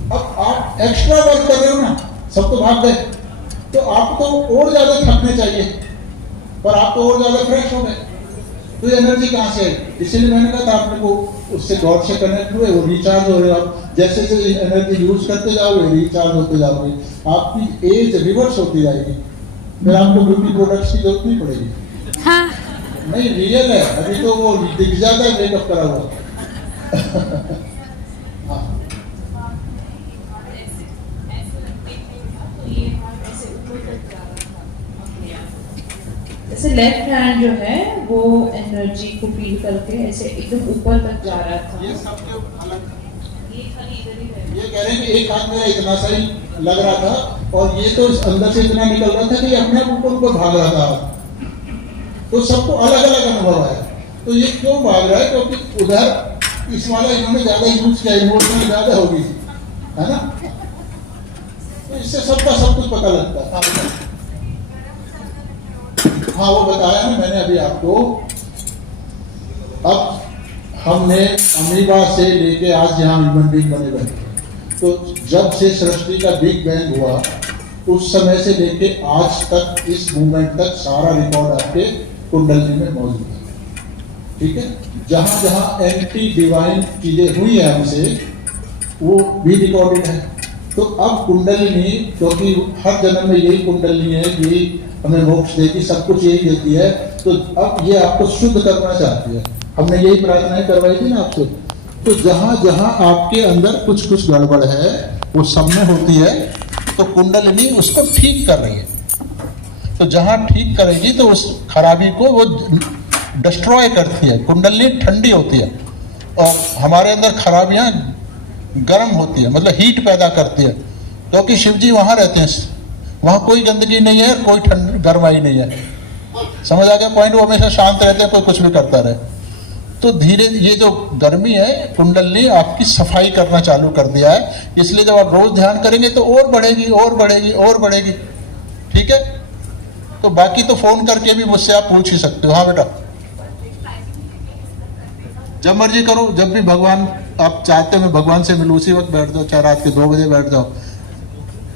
अब आप एक्स्ट्रा वर्क कर रहे हो ना, सब तो भाग गए, तो आपको और ज्यादा थकने चाहिए, पर आप तो और ज्यादा फ्रेश हो गए, तो एनर्जी कहाँ से आई? इसीलिए मैंने कहा था आपने को उससे गॉड से कनेक्ट हुए, वो रिचार्ज हो रहे हो आप। जैसे जैसे एनर्जी यूज करते जाओगे रिचार्ज होते जाओगे, आपकी एज रिवर्स होती जाएगी, फिर आपको ब्यूटी प्रोडक्ट्स की जरूरत नहीं पड़ेगी। हाँ। नहीं, रियल है, अभी तो वो दिख जाता है मेकअप करा हुआ। हाँ। जैसे लेफ्ट हैंड जो है वो एनर्जी को फील करके ऐसे एकदम ऊपर तक जा रहा था। ये सबके अलग, ये खाली इधर ही है। ये कह रहे हैं कि एक हाथ मेरा इतना सा ही लग रहा था, और ये तो इस अंदर से इतना निकल रहा था कि अपने आप ऊपर भाग रहा था। तो सबको अलग अलग अनुभव है। तो ये क्यों भाग रहा है? क्योंकि उधर इस वाला इन्होंने ज्यादा यूज किया, इमोशनल ज्यादा होगी, है ना? तो इससे सबका सब कुछ पता लगता है। हाँ, वो बताया ना मैंने अभी आपको। अब हमने अमीबा से लेके आज यहाँ ह्यूमन बीइंग बने बैठे, तो जब से सृष्टि का बिग बैंग हुआ उस समय से लेके आज तक, इस मूवमेंट तक सारा रिकॉर्ड आपके कुंडली में मौजूद है। ठीक है, जहां जहां एंटी डिवाइन चीजें हुई है हमसे, वो भी रिकॉर्डेड है। तो अब कुंडलिनी, क्योंकि हर जन्म में यही कुंडलिनी है, यही हमें मोक्ष देती, सब कुछ यही देती है, तो अब ये आपको शुद्ध करना चाहती है। हमने यही प्रार्थनाएं करवाई थी ना आपसे। तो जहां जहां आपके अंदर कुछ कुछ गड़बड़ है, वो सब में होती है, तो कुंडलिनी उसको ठीक कर रही है। तो जहां ठीक करेगी तो उस खराबी को वो डिस्ट्रॉय करती है। कुंडलिनी ठंडी होती है, और हमारे अंदर खराबियां गर्म होती है, मतलब हीट पैदा करती है, क्योंकि शिव जी वहां रहते हैं, वहां कोई गंदगी नहीं है, कोई ठंड गर्माई नहीं है। समझ आ गया पॉइंट? वो हमेशा शांत रहते हैं, कोई कुछ भी करता रहे। तो धीरे ये जो गर्मी है, कुंडलिनी आपकी सफाई करना चालू कर दिया है। इसलिए जब आप रोज ध्यान करेंगे तो और बढ़ेगी और बढ़ेगी और बढ़ेगी। ठीक है, तो बाकी तो फोन करके भी मुझसे आप पूछ ही सकते हो। हाँ बेटा, जब मर्जी करो, जब भी भगवान आप चाहते हो मैं भगवान से मिलूं, उसी वक्त बैठ जाओ, चाहे रात के 2 बजे बैठ जाओ,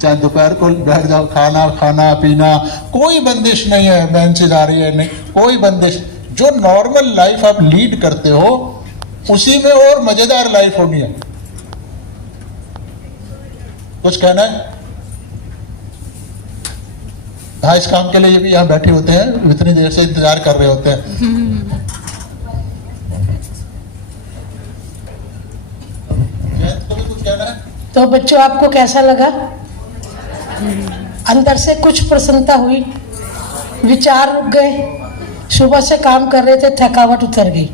चाहे दोपहर को बैठ जाओ। खाना पीना कोई बंदिश नहीं है, बेंचेज आ रही है नहीं, कोई बंदिश। जो नॉर्मल लाइफ आप लीड करते हो उसी में और मजेदार लाइफ होनी है। कुछ कहना है? हाँ, इस काम के लिए ये भी यहाँ बैठे होते हैं, इतनी देर से इंतजार कर रहे होते हैं। कुछ कहना है? तो बच्चों आपको कैसा लगा? अंदर से कुछ प्रसन्नता हुई, विचार रुक गए, सुबह से काम कर रहे थे, थकावट उतर गई।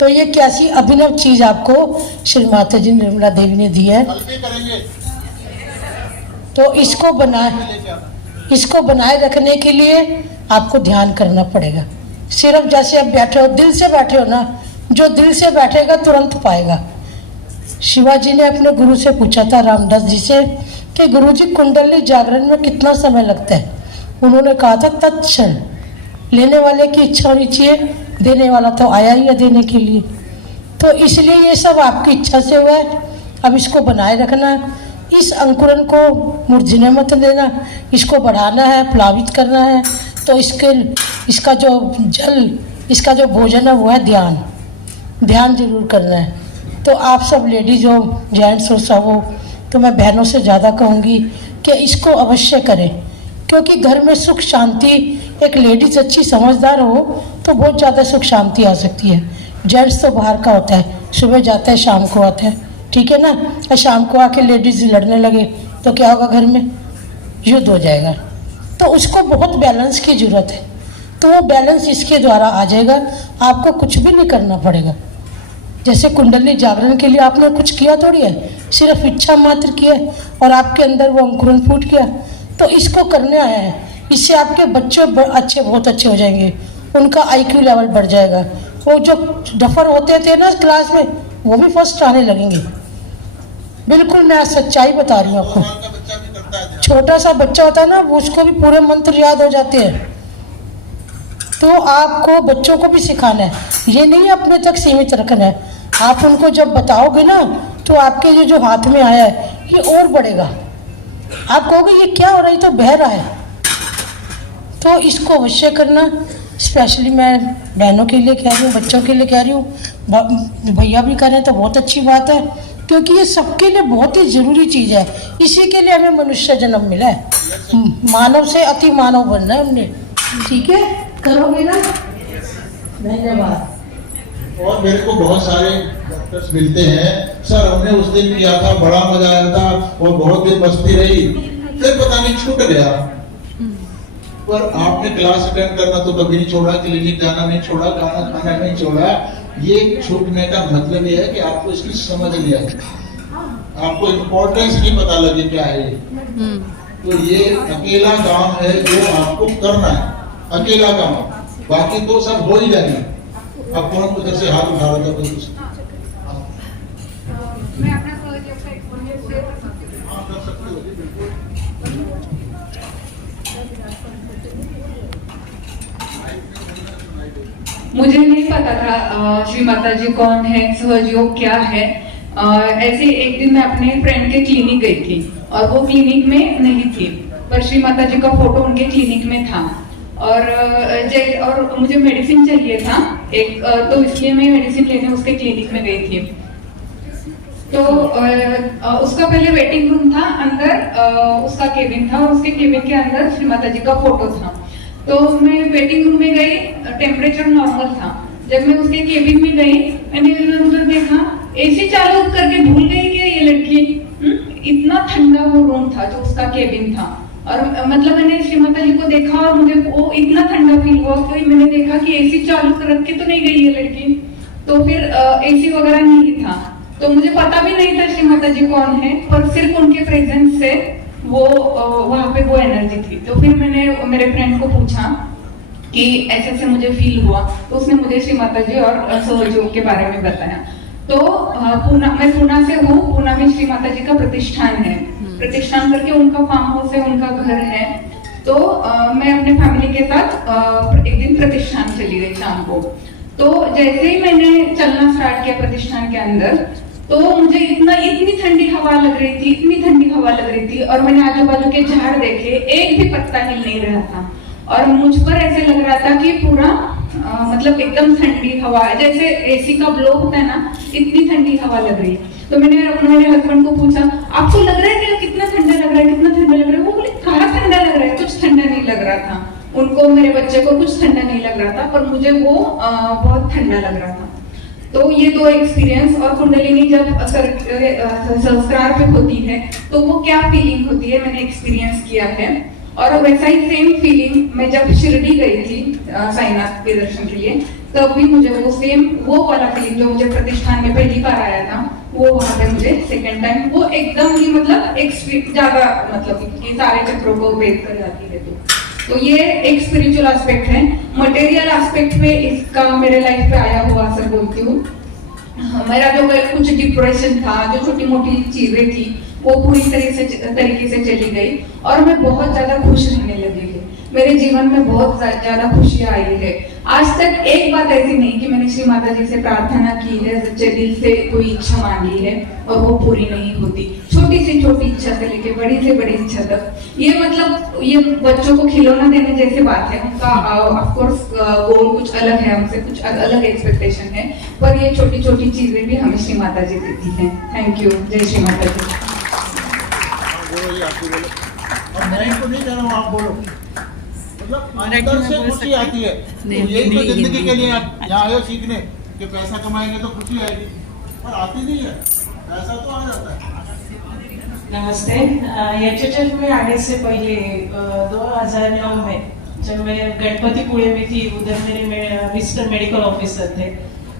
तो ये कैसी अभिनव चीज आपको श्री माता जी निर्मला देवी ने दी है। तो इसको बनाए रखने के लिए आपको ध्यान करना पड़ेगा। सिर्फ जैसे आप बैठे हो, दिल से बैठे हो ना, जो दिल से बैठेगा तुरंत पाएगा। शिवाजी ने अपने गुरु से पूछा था, रामदास जी से, कि गुरुजी कुंडली जागरण में कितना समय लगता है? उन्होंने कहा था तत्क्षण। लेने वाले की इच्छा होनी चाहिए, देने वाला तो आया ही है देने के लिए। तो इसलिए ये सब आपकी इच्छा से हुआ है। अब इसको बनाए रखना, इस अंकुरन को मुरझने मत देना, इसको बढ़ाना है, प्लावित करना है। तो इसका जो जल, इसका जो भोजन है वो है ध्यान जरूर करना है। तो आप सब लेडीज हो, जेंट्स हो, सब हो, तो मैं बहनों से ज़्यादा कहूँगी कि इसको अवश्य करें, क्योंकि घर में सुख शांति, एक लेडीज अच्छी समझदार हो तो बहुत ज़्यादा सुख शांति आ सकती है। जेंट्स तो बाहर का होता है, सुबह जाता है शाम को आता है, ठीक है ना? और शाम को आके लेडीज लड़ने लगे तो क्या होगा? घर में युद्ध हो जाएगा। तो उसको बहुत बैलेंस की ज़रूरत है। तो वो बैलेंस इसके द्वारा आ जाएगा, आपको कुछ भी नहीं करना पड़ेगा। जैसे कुंडली जागरण के लिए आपने कुछ किया थोड़ी है, सिर्फ इच्छा मात्र की है और आपके अंदर वो अंकुरन फूट गया। तो इसको करने आया है, इससे आपके बच्चे बहुत अच्छे हो जाएंगे, उनका IQ लेवल बढ़ जाएगा। वो जो डफर होते थे ना क्लास में, वो भी फर्स्ट आने लगेंगे। बिल्कुल मैं सच्चाई बता रही हूँ आपको। छोटा सा बच्चा होता है ना, वो उसको भी पूरे मंत्र याद हो जाते हैं। तो आपको बच्चों को भी सिखाना है, ये नहीं अपने तक सीमित रखना है। आप उनको जब बताओगे ना, तो आपके ये जो हाथ में आया है ये और बढ़ेगा। आप कहोगे ये क्या हो रहा है, तो बह रहा है। तो इसको अवश्य करना। स्पेशली मैं बहनों के लिए कह रही हूँ, बच्चों के लिए कह रही हूँ। भैया भी करें तो बहुत अच्छी बात है, क्योंकि ये सबके लिए बहुत ही ज़रूरी चीज़ है। इसी के लिए हमें मनुष्य जन्म मिला है, मानव से अति मानव बनना है हमने। ठीक है, करोगे ना? धन्यवाद। और मेरे को बहुत सारे डॉक्टर्स मिलते हैं, सर हमने उस दिन किया था, बड़ा मजा आया था, और बहुत दिन बचती रही, फिर पता नहीं छूट गया। पर आपने क्लास अटेंड करना तो कभी नहीं छोड़ा, क्लिनिक जाना नहीं छोड़ा, खाना खाना नहीं छोड़ा। ये छूटने का मतलब ये है कि आपको इसकी समझ लिया, आपको इम्पोर्टेंस नहीं पता लगे क्या है ये। तो ये अकेला काम है जो आपको करना है, अकेला काम। बाकी तो सब हो ही जाएगा। अब कौन उधर से हाथ उठा रहा था? कोई कुछ मैं अपना सहयोग का एक्सपीरियंस शेयर कर सकती हूँ। हाँ, कर सकते हो, बिल्कुल। मुझे नहीं पता था श्री माता जी कौन है, सहयोग क्या है। ऐसे एक दिन मैं अपने फ्रेंड के क्लिनिक गई थी और वो क्लिनिक में नहीं थी, पर श्री माता जी का फोटो उनके क्लिनिक में था। और मुझे मेडिसिन चाहिए था एक, तो इसलिए मैं मेडिसिन लेने उसके क्लिनिक में गई थी। तो उसका पहले वेटिंग रूम था, अंदर उसका केबिन था, और उसके केबिन के अंदर श्री माता जी का फोटो था। तो मैं वेटिंग रूम में गई, टेम्परेचर नॉर्मल था। जब मैं उसके केबिन में गई, मैंने इधर उधर देखा, एसी चालू करके भूल गई क्या ये लड़की। इतना ठंडा वो रूम था जो उसका केबिन था। और मतलब मैंने श्री माता जी को देखा और मुझे वो इतना ठंडा फील हुआ कि मैंने देखा कि एसी चालू कर रख के तो नहीं गई ये लड़की। तो फिर एसी वगैरह नहीं था, तो मुझे पता भी नहीं था श्री माता जी कौन है, पर सिर्फ उनके प्रेजेंस से वो वहां पे वो एनर्जी थी। तो फिर मैंने मेरे फ्रेंड को पूछा कि ऐसे ऐसे मुझे फील हुआ, तो उसने मुझे श्री माता जी और सहयोग के बारे में बताया। तो मैं पूना से हूँ, पूना में श्री माता जी का प्रतिष्ठान है, प्रतिष्ठान करके उनका फार्म हाउस है, उनका घर है। तो मैं अपने फैमिली के साथ एक दिन प्रतिष्ठान चली गई शाम को। तो जैसे ही मैंने चलना स्टार्ट किया प्रतिष्ठान के अंदर, तो मुझे इतनी ठंडी हवा लग रही थी, इतनी ठंडी हवा लग रही थी, और मैंने आजू बाजू के झाड़ देखे, एक भी पत्ता हिल नहीं रहा था। और मुझ पर ऐसे लग रहा था कि पूरा मतलब एकदम ठंडी हवा, जैसे एसी का ब्लो होता है ना, इतनी ठंडी हवा लग रही। तो मैंने मेरे हस्बैंड को पूछा, आपको लग रहा है क्या कितना ठंडा लग रहा है, कितना ठंडा लग रहा है? वो बोले कहाँ ठंडा लग रहा है, कुछ ठंडा नहीं लग रहा था। उनको, मेरे बच्चे को कुछ ठंडा नहीं लग रहा था, पर मुझे वो बहुत ठंडा लग रहा था। तो ये दो एक्सपीरियंस। और कुंडलिनी जब संस्कार पे होती है तो वो क्या फीलिंग होती है, मैंने एक्सपीरियंस किया है। और वैसा ही सेम फीलिंग मैं जब शिरडी गई थी साईनाथ के दर्शन के लिए, तब भी मुझे वो सेम वो वाला फीलिंग जो मुझे प्रतिष्ठान में पहली बार आया था, वो वहां पे मुझे सेकंड टाइम वो एकदम ही मतलब ज्यादा मतलब कि सारे चक्रों को भेद कर जाती है। तो ये एक स्पिरिचुअल एस्पेक्ट है। मटेरियल एस्पेक्ट पे इसका मेरे लाइफ पे आया हुआ असर बोलती हूँ। मेरा जो कुछ डिप्रेशन था, जो छोटी मोटी चीजें थी, वो पूरी तरीके से चली गई और मैं बहुत ज्यादा खुश रहने लगी है। मेरे जीवन में बहुत ज्यादा खुशियां आई है। आज तक एक बात ऐसी नहीं कि मैंने श्री माता जी से प्रार्थना की है, सच्चे दिल से कोई इच्छा मांगी है और वो पूरी नहीं होती। छोटी से छोटी इच्छा से लेके बड़ी से बड़ी इच्छा तक। ये मतलब ये बच्चों को खिलौना देने जैसी बात है। उनका ऑफ कोर्स गोल कुछ अलग है, हमसे कुछ अलग एक्सपेक्टेशन है, पर ये छोटी छोटी चीजें भी हमें श्री माता जी देती हैं। Thank you. जय श्री माता जी। अब मैं इनको नहीं कह रहा हूँ, आप बोलो। मतलब अंदर से खुशी आती है। तो यही तो जिंदगी के लिए आप यहाँ आए हो सीखने कि पैसा कमाएंगे तो खुशी आएगी, पर आती नहीं है। पैसा तो आ जाता है। नमस्ते। एचएचएफ में आने से पहले 2009 में जब मैं गणपतिपुळे में थी, उधर मेरे मिस्टर मेडिकल ऑफिसर थे।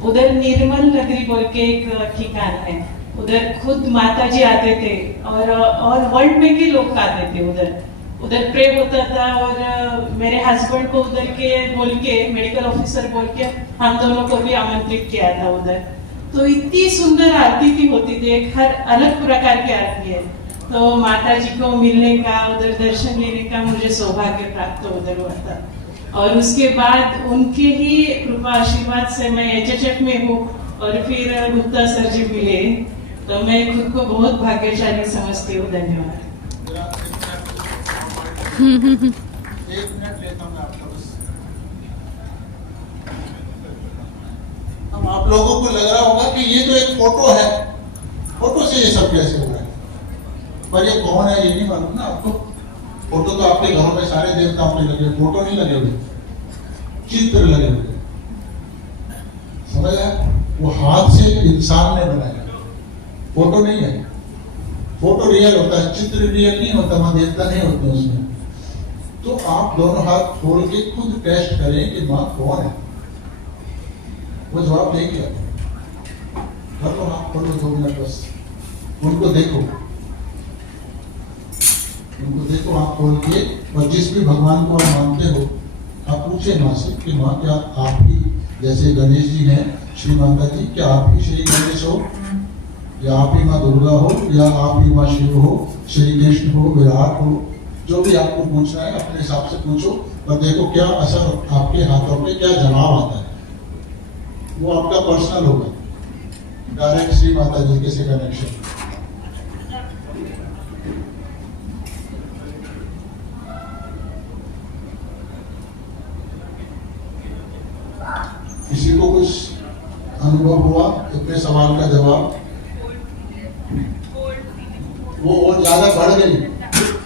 उधर निर्मल नगरी बोल के एक ठिकान है, उधर खुद माता जी आते थे और वर्ल्ड में के लोग आते थे। उधर प्रे होता था और मेरे हस्बैंड को उधर के बोल के, मेडिकल ऑफिसर बोल के हम दोनों को भी आमंत्रित किया था उधर। तो इतनी सुंदर आरती होती थी, एक हर अलग प्रकार की आरती है। तो माता जी को मिलने का, उधर दर्शन लेने का मुझे सौभाग्य प्राप्त उधर हुआ था। और उसके बाद उनके ही कृपा आशीर्वाद से मैं HHF में हूँ और फिर गुप्ता सर जी मिले, तो मैं खुद को बहुत भाग्यशाली समझती हूँ। धन्यवाद। एक मिनट लेता हूं मैं आपको बस। अब आप लोगों को लग रहा होगा कि ये तो एक फोटो है, फोटो से ये सब कैसे हो रहा है, पर ये कौन है ये नहीं मालूम ना आपको। फोटो तो आपके घरों में सारे देवताओं के लगे, फोटो नहीं लगे हुए, चित्र लगे हुए, समझ आया? वो हाथ से इंसान ने बनाया, फोटो नहीं है। फोटो रियल होता है, चित्र रियल नहीं होता, वहां देवता नहीं होते उसमें। तो आप दोनों हाथ खोल के खुद टेस्ट करें कि माँ कौन है, वो जवाब देंगे। कर लो हाथ खोलो 2 मिनट बस, उनको देखो, उनको देखो आँख खोल के। और जिस भी भगवान को आप मानते हो, आप पूछे माँ से कि माँ क्या आप ही जैसे गणेश जी हैं, श्री माता जी, क्या आप ही श्री गणेश हो, या आप ही माँ दुर्गा हो, या आप ही माँ शिव हो, श्री कृष्ण हो, विराट हो, जो भी आपको पूछना है अपने हिसाब से पूछो। और देखो क्या असर आपके हाथों पे क्या जवाब आता है, वो आपका पर्सनल होगा, डायरेक्ट श्री माता जी के से कनेक्शन। किसी को कुछ अनुभव हुआ इतने सवाल का जवाब? वो और ज्यादा बढ़ गई,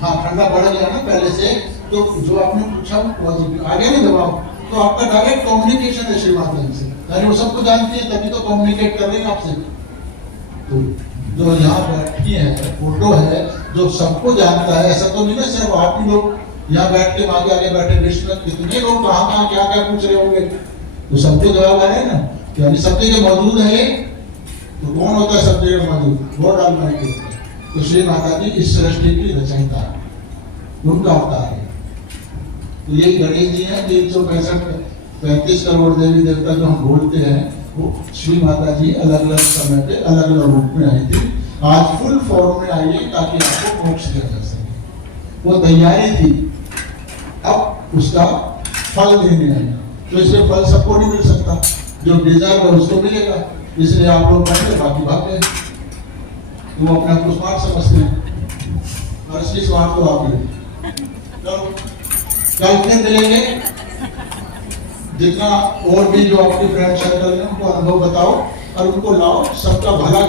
हाँ ठंडा बढ़ गया ना पहले से, तो जो आपने पूछा वो आ गया ना जवाब। तो आपका डायरेक्ट कम्युनिकेशन है श्री माता जी से, यानी वो सबको जानती है, तभी तो कम्युनिकेट कर रही है आपसे। तो जो यहाँ बैठी है, फोटो है, जो सबको जानता है, ऐसा तो नहीं ना सिर्फ आप ही लोग यहाँ बैठ के आगे आगे बैठे विश्व, कितने लोग कहाँ कहाँ क्या क्या पूछ रहे होंगे, तो सबको जवाब आ रहा है ना। यानी सब जगह मौजूद है, तो कौन होता है सब जगह मौजूद? गॉड ऑलमाइटी होता है। तो श्री माता जी इस सृष्टि की रचयिता है, उनका अवतार है। तो ये गणेश जी हैं, 365 करोड़ देवी देवता जो हम बोलते हैं, वो श्री माता जी अलग अलग समय पे अलग अलग रूप में आई थी। आज फुल फॉर्म में आई है ताकि आपको मोक्ष दिया जा सके। वो तैयारी थी, अब उसका फल देने आई। तो इसलिए फल सबको नहीं मिल सकता, जो डिजर्व है उसको मिलेगा। इसलिए आप लोग बैठे, बाकी भाग गए। तो वो अपने आप को स्मार्ट समझते हैं, और असली स्मार्ट तो आप ही। चलो कल फिर मिलेंगे। जितना और भी जो आपके फ्रेंड सर्कल है उनको अनुभव बताओ और उनको लाओ, सबका भला